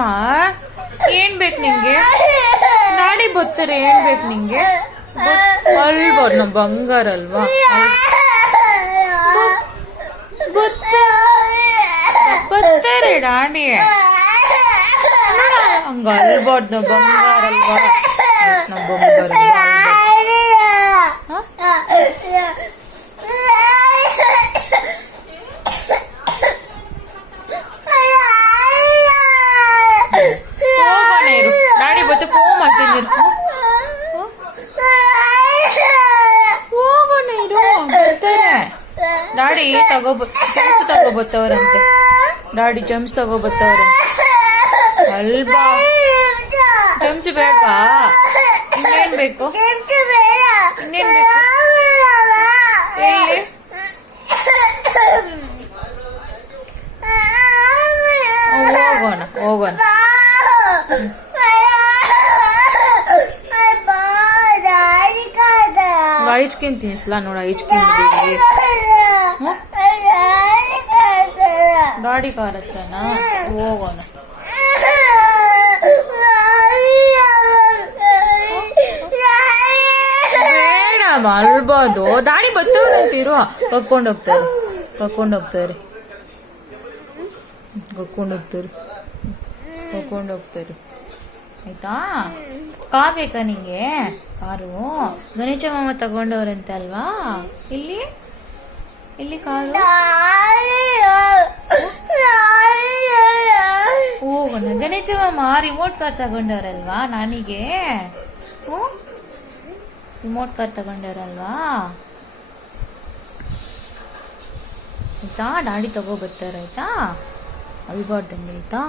ಮಾ ಏನ್ ಬೇಕು ನಿಂಗೆ? ಗಾಡಿ ಬರ್ತಾರೆ, ಏನ್ ಬೇಕು ನಿಂಗೆ? ಅಲ್ಬಾರ್ದು, ನಮ್ಮ ಬಂಗಾರ ಅಲ್ವಾ? ಬರ್ತಾರೆ ಡಾಡಿ, ಹಂಗ ಅಲ್ಬಾರ್ದು, ನಮ್ಮ ಬಂಗಾರ ಅಲ್ವಾ? ನಮ್ಮ ಬಂಗಾರ ಹೋಗೋಣ ಇರು, ಡ್ಯಾಡಿ ಬತ್ತೆ ಫೋನ್ ಮಾಡ್ತೀನಿ ಇರು. ಹೋಗೋಣ ಇರು, ಬರ್ತಾರೆ ಡ್ಯಾಡಿ. ಜಮ್ಸ್ ತಗೋಬತ್ತವ್ರಂತೆ ಡ್ಯಾಡಿ, ಜಮ್ಸ್ ತಗೋಬತ್ತವ್ರಂತೆ. ಅಲ್ಬಾ ಜಮ್ಸ್ ಬೇಡವಾ? ಇನ್ನೇನ್ ಬೇಕು? ಇನ್ನೇನ್ ಬೇಕು ಹೇಳಿ? ಹೋಗೋಣ ಹೋಗೋಣ. ಐಸ್ ಕ್ರೀಮ್ ತಿನ್ನಿಸ್ಲಾ? ನೋಡ ಐಸ್ ಕ್ರೀಮ್ ಗಾಡಿ ಕಾರ್ ಹತ್ರನಾ? ಹೋಗೋಣ. ಬೇಡ ಅಲ್ಬಾರ್ದು, ದಾಡಿ ಬರ್ತವ್ರಂತೀರು. ಕರ್ಕೊಂಡೋಗ್ತಾರೆ ಕರ್ಕೊಂಡೋಗ್ತಾರೆ ಕರ್ಕೊಂಡೋಗ್ತಾರೆ ಕರ್ಕೊಂಡೋಗ್ತಾರೆ ಆಯ್ತಾ? ಕಾರ್ ಬೇಕಾ ನಿಂಗೆ? ಕಾರು ಗಣೇಶ ಮಾಮ ತಗೊಂಡವ್ರಂತೆ ಅಲ್ವಾ? ಇಲ್ಲಿ ಇಲ್ಲಿ ಕಾರು. ಹೋಗೋಣ. ಗಣೇಶ ಮಾಮ ರಿಮೋಟ್ ಕಾರ್ ತಗೊಂಡವ್ರಲ್ವಾ ನಾನಿಗೆ? ರಿಮೋಟ್ ಕಾರ್ ತಗೊಂಡವ್ರಲ್ವಾ? ಆಯ್ತಾ? ಗಾಡಿ ತಗೋಬರ್ತಾರ ಆಯ್ತಾ? ಅಲ್ಬಾರ್ದಂಗೆ ಆಯ್ತಾ?